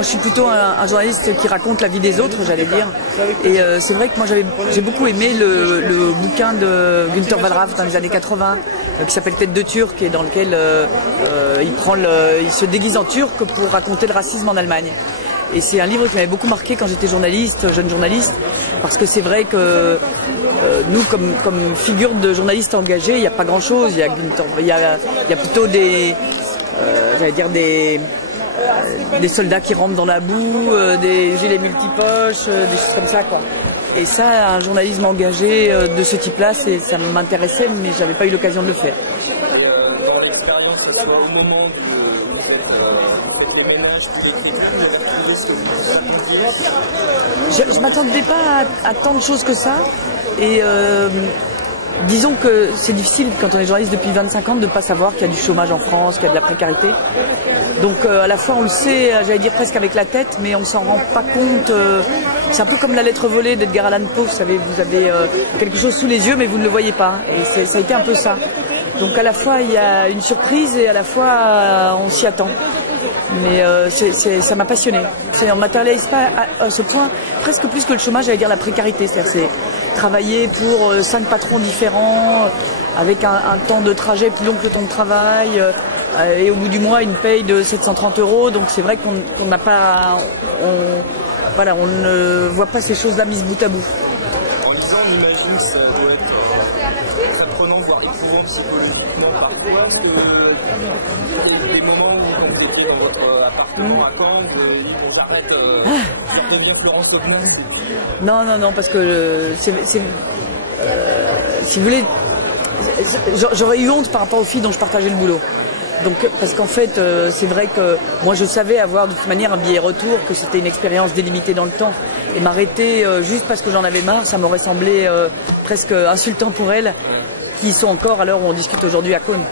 moi je suis plutôt un journaliste qui raconte la vie des autres, j'allais dire. Et c'est vrai que moi j'ai beaucoup aimé le bouquin de Günter Wallraff dans les années 80 qui s'appelle Tête de Turc, et dans lequel il se déguise en turc pour raconter le racisme en Allemagne. Et c'est un livre qui m'avait beaucoup marqué quand j'étais journaliste, jeune journaliste, parce que c'est vrai que nous, comme figure de journaliste engagé, il n'y a pas grand-chose. Il y a plutôt des soldats qui rampent dans la boue, des gilets multipoches, des choses comme ça, quoi. Et ça, un journalisme engagé de ce type-là, ça m'intéressait, mais j'avais pas eu l'occasion de le faire. Dans l'expérience, que ce soit au moment où vous faites le ménage, puis l'écriture, vous avez retrouvé ce que vous attendiez? Je m'attendais pas à tant de choses que ça. Et disons que c'est difficile quand on est journaliste depuis 25 ans de ne pas savoir qu'il y a du chômage en France, qu'il y a de la précarité. Donc à la fois on le sait, j'allais dire presque avec la tête, mais on s'en rend pas compte. C'est un peu comme La lettre volée d'Edgar Allan Poe, vous savez, vous avez quelque chose sous les yeux mais vous ne le voyez pas. Et ça a été un peu ça. Donc à la fois il y a une surprise et à la fois on s'y attend. Mais ça m'a passionné. On ne matérialise pas à ce point, presque plus que le chômage, j'allais dire la précarité. C'est travailler pour 5 patrons différents, avec un temps de trajet plus long que le temps de travail, et au bout du mois une paye de 730 €. Donc c'est vrai qu'on n'a pas, on ne voit pas ces choses-là mises bout à bout. En lisant, on imagine que ça doit être apprenant, voire éprouvant psychologiquement parfois. Est-ce que des moments où vous étiez dans votre appartement à Caen, vous arrêtent de devenir Florence Aubenas? Non, parce que si vous voulez, j'aurais eu honte par rapport aux filles dont je partageais le boulot. Donc, parce qu'en fait, c'est vrai que moi je savais avoir de toute manière un billet retour, que c'était une expérience délimitée dans le temps. Et m'arrêter juste parce que j'en avais marre, ça m'aurait semblé presque insultant pour elles, qui sont encore à l'heure où on discute aujourd'hui à Cône.